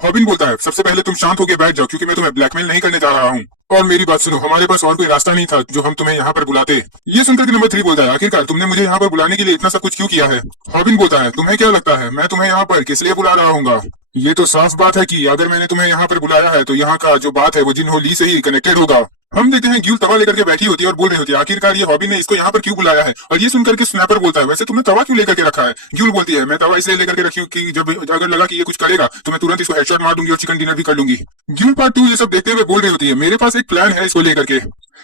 हॉबिन बोलता है, सबसे पहले तुम शांत होकर बैठ जाओ क्योंकि मैं तुम्हें ब्लैकमेल नहीं करने जा रहा हूँ, और मेरी बात सुनो, हमारे पास और कोई रास्ता नहीं था जो हम तुम्हें यहाँ पर बुलाते। ये सुनकर के नंबर 3 बोलता है, आखिरकार तुमने मुझे यहाँ पर बुलाने के लिए इतना सब कुछ क्यों किया है? हॉबिन बोलता है, तुम्हें क्या लगता है मैं तुम्हें यहाँ पर किस लिए बुला रहा हूँ? ये तो साफ बात है कि अगर मैंने तुम्हें यहाँ पर बुलाया है तो यहाँ का जो बात है वो जिन्होंली से ही कनेक्टेड होगा। हम देखते हैं ग्यूल तवा लेकर के बैठी होती है और बोल रही होती है, आखिरकार ये हॉबिन ने इसको यहाँ पर क्यों बुलाया है? और ये सुनकर के स्नैपर बोलता है, वैसे तुमने तवा क्यों लेकर के रखा है? ग्यूल बोलती है, मैं तवा इसलिए लेकर के रखी हूँ कि जब अगर लगा कि ये कुछ करेगा तो मैं तुरंत इसको हेडशॉट मार दूंगी और चिकन डिनर भी कर लूंगी। ग्यूल पार्ट 2 ये सब देखते हुए बोल रही होती है, मेरे पास एक प्लान है इसको लेकर के।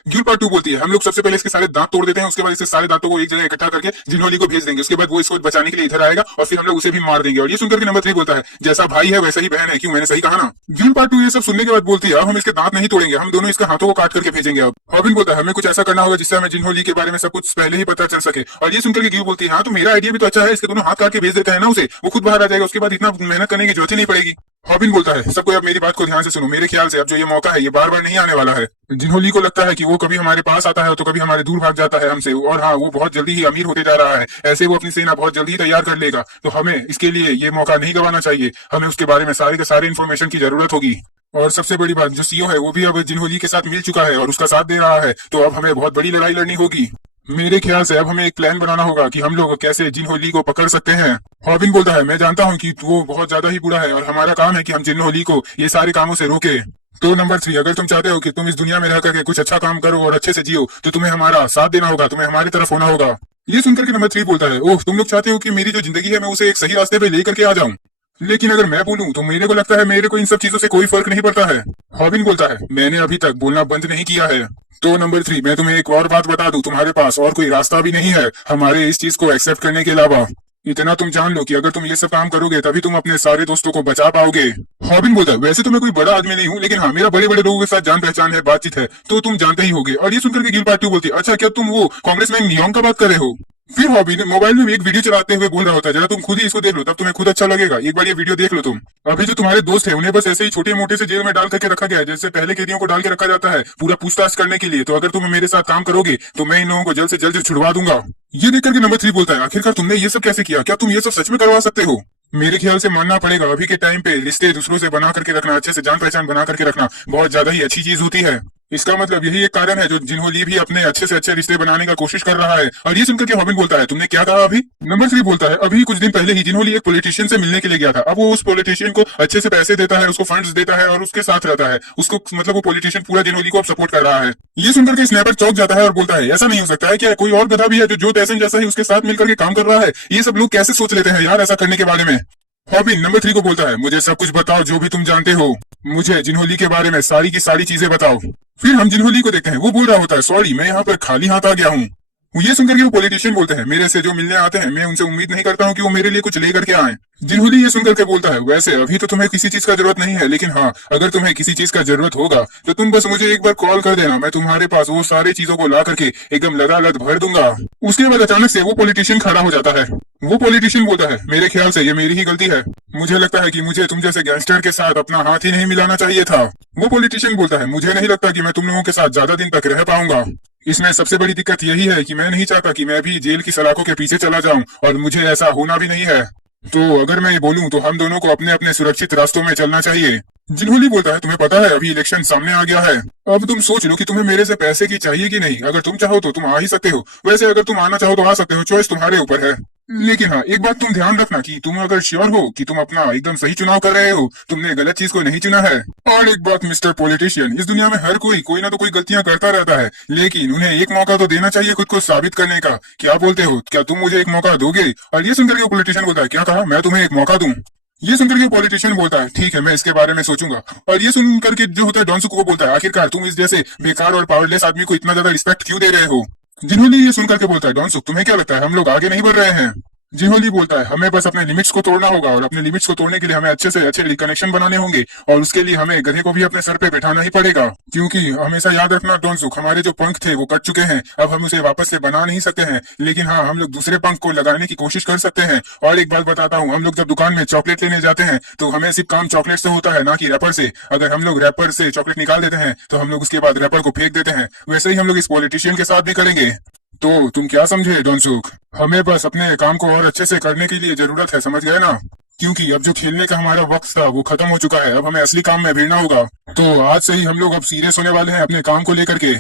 ग्यूल पार्ट 2 बोलती है, हम लोग सबसे पहले इसके सारे दांत तोड़ देते हैं, उसके बाद इसके सारे दांतों को एक जगह इकट्ठा करके जिन्होली को भेज देंगे, उसके बाद वो इसको बचाने के लिए इधर आएगा और फिर हम लोग उसे भी मार देंगे। और ये सुनकर के नंबर 3 बोलता है, जैसा भाई है वैसा ही बहन है, क्यों मैंने सही कहा ना? ग्यूल पार्ट 2 ये सब सुनने के बाद बोलती है, अब हम इसके दांत नहीं तोड़ेंगे, हम दोनों इसके हाथों को काट करके भेजेंगे। अब हॉबिन बोलता है, हमें कुछ ऐसा करना होगा जिससे हमें जिन्होली के बारे में सब कुछ पहले ही पता चल सके। और ये सुनकर के ग्यूल बोलती है, हाँ तो मेरा आइडिया भी तो अच्छा है, इसके दोनों हाथ काट के भेज देते हैं ना उसे, वो खुद बाहर आ जाएगा, उसके बाद इतना मेहनत करने की जरूरत ही नहीं पड़ेगी। हॉबिन बोलता है, सबको अब मेरी बात को ध्यान से सुनो, मेरे ख्याल से अब जो ये मौका है ये बार बार नहीं आने वाला है। जिन्होंली को लगता है कि वो कभी हमारे पास आता है तो कभी हमारे दूर भाग जाता है हमसे, और हाँ वो बहुत जल्दी ही अमीर होते जा रहा है, ऐसे वो अपनी सेना बहुत जल्दी ही तैयार कर लेगा। तो हमें इसके लिए ये मौका नहीं गंवाना चाहिए, हमें उसके बारे में सारे के सारे इन्फॉर्मेशन की जरूरत होगी। और सबसे बड़ी बात, जो सीईओ है वो भी अब जिन्होली के साथ मिल चुका है और उसका साथ दे रहा है, तो अब हमें बहुत बड़ी लड़ाई लड़नी होगी। मेरे ख्याल से अब हमें एक प्लान बनाना होगा कि हम लोग कैसे जिन्होली को पकड़ सकते हैं। हॉबिन बोलता है, मैं जानता हूँ कि वो बहुत ज्यादा ही बुरा है और हमारा काम है कि हम जिन्होली को ये सारे कामों से रोके। तो नंबर 3, अगर तुम चाहते हो कि तुम इस दुनिया में रह करके कुछ अच्छा काम करो और अच्छे से जियो, तो तुम्हें हमारा साथ देना होगा, तुम्हें हमारी तरफ होना होगा। ये सुनकर के नंबर 3 बोलता है, ओह तुम लोग चाहते हो कि मेरी जो जिंदगी है मैं उसे एक सही रास्ते पे लेकर के आ जाऊं, लेकिन अगर मैं बोलूं तो मेरे को लगता है मेरे को इन सब चीजों से कोई फर्क नहीं पड़ता है। हॉबिन बोलता है, मैंने अभी तक बोलना बंद नहीं किया है। तो नंबर 3, मैं तुम्हें एक और बात बता दूं, तुम्हारे पास और कोई रास्ता भी नहीं है हमारे इस चीज को एक्सेप्ट करने के अलावा। इतना तुम जान लो कि अगर तुम ये सब काम करोगे तभी तुम अपने सारे दोस्तों को बचा पाओगे। हॉबिन बोलता है, वैसे तो मैं कोई बड़ा आदमी नहीं हूँ, लेकिन हाँ मेरा बड़े बड़े लोगों के साथ जान पहचान है, बातचीत है, तो तुम जानते ही होगे। और ये सुनकर के गिलबार्ट 2 बोलती है, अच्छा क्या तुम वो कांग्रेसमैन नियोंग का बात कर रहे हो? फिर हॉबिन मोबाइल में भी एक वीडियो चलाते हुए बोल रहा होता है, जरा तुम खुद ही इसको देख लो, तब तुम्हें खुद अच्छा लगेगा, एक बार ये वीडियो देख लो तुम। अभी जो तुम्हारे दोस्त है उन्हें बस ऐसे ही छोटे मोटे से जेल में डाल करके रखा गया है, जैसे पहले कैदियों को डाल के रखा जाता है पूरा पूछताछ करने के लिए। तो अगर तुम मेरे साथ काम करोगे तो मैं इन लोगों को जल्द से जल्द छुड़वा दूंगा। ये देख करके नंबर 3 बोलता है, आखिरकार तुमने ये सब कैसे किया? क्या तुम ये सब सच में करवा सकते हो? मेरे ख्याल से मानना पड़ेगा, अभी के टाइम पे रिश्ते दूसरों से बना करके रखना, अच्छे से जान पहचान बना करके रखना बहुत ज्यादा ही अच्छी चीज होती है। इसका मतलब यही एक कारण है जो जिन्होंने भी अपने अच्छे से अच्छे रिश्ते बनाने का कोशिश कर रहा है। और ये सुनकर के हॉबिन बोलता है, तुमने क्या कहा अभी? नंबर 3 बोलता है, अभी कुछ दिन पहले ही जिन्होंने एक पॉलिटिशियन से मिलने के लिए गया था। अब वो उस पॉलिटिशियन को अच्छे से पैसे देता है, उसको फंड्स देता है और उसके साथ रहता है, उसको मतलब वो पॉलिटिशियन पूरा जिन्होंने को अब सपोर्ट कर रहा है। ये सुनकर के स्नैपर चौंक जाता है और बोलता है, ऐसा नहीं हो सकता है, क्या कोई और गधा भी है जो तैसन जैसा ही उसके साथ मिलकर के काम कर रहा है? ये सब लोग कैसे सोच लेते हैं यार ऐसा करने के बारे में? हॉबिन नंबर 3 को बोलता है, मुझे सब कुछ बताओ जो भी तुम जानते हो, मुझे जिन्होली के बारे में सारी की सारी चीजें बताओ। फिर हम जिन्होली को देखते हैं, वो बोल रहा होता है, सॉरी मैं यहाँ पर खाली हाथ आ गया हूँ। ये सुनकर के वो पॉलिटिशियन बोलते हैं, मेरे से जो मिलने आते हैं मैं उनसे उम्मीद नहीं करता हूँ कि वो मेरे लिए कुछ ले करके आए। जिन्होंने ये सुनकर के बोलता है, वैसे अभी तो तुम्हें किसी चीज का जरूरत नहीं है, लेकिन हाँ अगर तुम्हें किसी चीज का जरूरत होगा तो तुम बस मुझे एक बार कॉल कर देना, मैं तुम्हारे पास वो सारी चीजों को ला करके एकदम लदालद भर दूंगा। उसके बाद अचानक से वो पॉलिटिशियन खड़ा हो जाता है। वो पॉलिटिशियन बोलता है, मेरे ख्याल से ये मेरी ही गलती है, मुझे लगता है कि मुझे तुम जैसे गैंगस्टर के साथ अपना हाथ ही नहीं मिलाना चाहिए था। वो पॉलिटिशियन बोलता है, मुझे नहीं लगता कि मैं तुम लोगों के साथ ज्यादा दिन तक रह पाऊंगा। इसमें सबसे बड़ी दिक्कत यही है कि मैं नहीं चाहता कि मैं भी जेल की सलाखों के पीछे चला जाऊं, और मुझे ऐसा होना भी नहीं है। तो अगर मैं बोलूं तो हम दोनों को अपने अपने सुरक्षित रास्तों में चलना चाहिए। जिन्होंने बोलता है, तुम्हें पता है अभी इलेक्शन सामने आ गया है, अब तुम सोच लो कि तुम्हें मेरे से पैसे की चाहिए कि नहीं। अगर तुम चाहो तो तुम आ ही सकते हो, वैसे अगर तुम आना चाहो तो आ सकते हो, चॉइस तुम्हारे ऊपर है। लेकिन हाँ एक बात तुम ध्यान रखना कि तुम अगर श्योर हो कि तुम अपना एकदम सही चुनाव कर रहे हो, तुमने गलत चीज को नहीं चुना है। और एक बात मिस्टर पॉलिटिशियन, इस दुनिया में हर कोई ना तो कोई गलतियां करता रहता है, लेकिन उन्हें एक मौका तो देना चाहिए खुद को साबित करने का। क्या बोलते हो, क्या तुम मुझे एक मौका दोगे? और ये सुनकर के पॉलिटिशियन बोलता है, क्या कहा? मैं तुम्हें एक मौका दूं? ये सुनकर के पॉलिटिशियन बोलता है, ठीक है मैं इसके बारे में सोचूंगा। और ये सुनकर के जो होता है डॉनसुक वो बोलता है, आखिरकार तुम इस जैसे बेकार और पावरलेस आदमी को इतना ज्यादा रिस्पेक्ट क्यों दे रहे हो? जिन्होंने ये सुनकर के बोलता है, डॉनसुक तुम्हें क्या लगता है हम लोग आगे नहीं बढ़ रहे हैं? जिन्होंने बोलता है, हमें बस अपने लिमिट्स को तोड़ना होगा, और अपने लिमिट्स को तोड़ने के लिए हमें अच्छे से अच्छे कनेक्शन बनाने होंगे, और उसके लिए हमें गधे को भी अपने सर पे बैठाना ही पड़ेगा। क्योंकि हमेशा याद रखना डॉनसुक, हमारे जो पंख थे वो कट चुके हैं, अब हम उसे वापस से बना नहीं सकते हैं, लेकिन हाँ हम लोग दूसरे पंख को लगाने की कोशिश कर सकते हैं। और एक बात बताता हूँ, हम लोग जब दुकान में चॉकलेट लेने जाते हैं तो हमें सिर्फ काम चॉकलेट से होता है, ना कि रैपर से। अगर हम लोग रैपर से चॉकलेट निकाल देते हैं तो हम लोग उसके बाद रैपर को फेंक देते हैं, वैसे ही हम लोग इस पॉलिटिशियन के साथ भी करेंगे। तो तुम क्या समझे डॉनसुक, हमें बस अपने काम को और अच्छे से करने के लिए जरूरत है, समझ गए ना? क्योंकि अब जो खेलने का हमारा वक्त था वो खत्म हो चुका है, अब हमें असली काम में भिड़ना होगा। तो आज से ही हम लोग अब सीरियस होने वाले हैं अपने काम को लेकर के।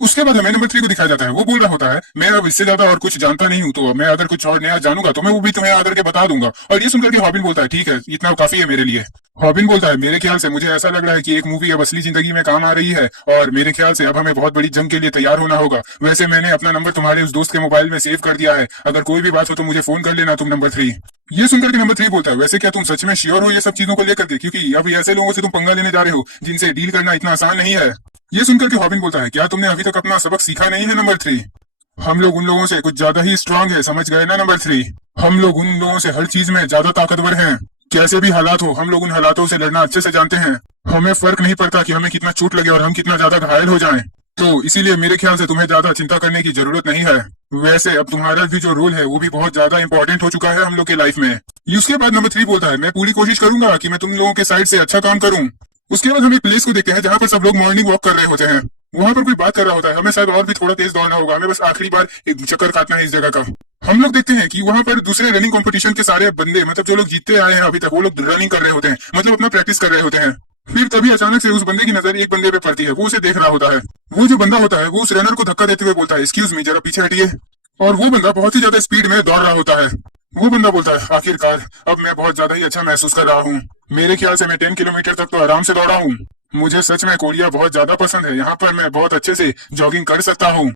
उसके बाद हमें नंबर 3 को दिखाया जाता है, वो बोल रहा होता है, मैं अब इससे ज्यादा और कुछ जानता नहीं हूँ, तो मैं अगर कुछ और नया जानूंगा तो मैं वो भी तुम्हें आकर के बता दूंगा। और ये सुनकर के हॉबिन बोलता है, ठीक है इतना काफी है मेरे लिए। हॉबिन बोलता है, मेरे ख्याल से मुझे ऐसा लग रहा है कि एक मूवी अब असली जिंदगी में काम आ रही है, और मेरे ख्याल से अब हमें बहुत बड़ी जंग के लिए तैयार होना होगा। वैसे मैंने अपना नंबर तुम्हारे उस दोस्त के मोबाइल में सेव कर दिया है, अगर कोई भी बात हो तो मुझे फोन कर लेना तुम नंबर 3। ये सुनकर के नंबर 3 बोलता है, वैसे क्या तुम सच में श्योर हो ये सब चीजों को लेकर के? क्योंकि अब ऐसे लोगों से तुम पंगा लेने जा रहे हो जिनसे डील करना इतना आसान नहीं है। ये सुनकर के हॉबिन बोलता है, क्या तुमने अभी तक अपना सबक सीखा नहीं है नंबर 3? हम लोग उन लोगों से कुछ ज्यादा ही स्ट्रांग है, समझ गए ना नंबर 3? हम लोग उन लोगों से हर चीज में ज्यादा ताकतवर हैं। कैसे भी हालात हो हम लोग उन हालातों से लड़ना अच्छे से जानते हैं। हमें फर्क नहीं पड़ता कि हमें कितना चोट लगे और हम कितना ज्यादा घायल हो जाएं। तो इसीलिए मेरे ख्याल से तुम्हें ज्यादा चिंता करने की जरूरत नहीं है। वैसे अब तुम्हारा भी जो रोल है वो भी बहुत ज्यादा इंपॉर्टेंट हो चुका है हम लोग के लाइफ में। उसके बाद नंबर 3 बोलता है, मैं पूरी कोशिश करूंगा कि मैं तुम लोगों के साइड से अच्छा काम करूं। उसके बाद हम एक प्लेस को देखते हैं जहां पर सब लोग मॉर्निंग वॉक कर रहे होते हैं। वहां पर कोई बात कर रहा होता है, हमें शायद और भी थोड़ा तेज दौड़ना होगा, हमें बस आखिरी बार एक चक्कर काटना है इस जगह का। हम लोग देखते हैं कि वहां पर दूसरे रनिंग कंपटीशन के सारे बंदे, मतलब जो लोग जीतते आए हैं अभी तक, वो लोग रनिंग कर रहे होते हैं, मतलब अपना प्रैक्टिस कर रहे होते हैं। फिर तभी अचानक से उस बंदे की नजर एक बंदे पे पड़ती है, वो उसे देख रहा होता है। वो जो बंदा होता है वो उस रनर को धक्का देते हुए बोलता है, एक्सक्यूज मी, जरा पीछे हटिए। और वो बंदा बहुत ही ज्यादा स्पीड में दौड़ रहा होता है। वो बंदा बोलता है, आखिरकार अब मैं बहुत ज्यादा ही अच्छा महसूस कर रहा हूँ। मेरे ख्याल से मैं 10 किलोमीटर तक तो आराम से दौड़ा हूँ। मुझे सच में कोरिया बहुत ज्यादा पसंद है, यहाँ पर मैं बहुत अच्छे से जॉगिंग कर सकता हूँ।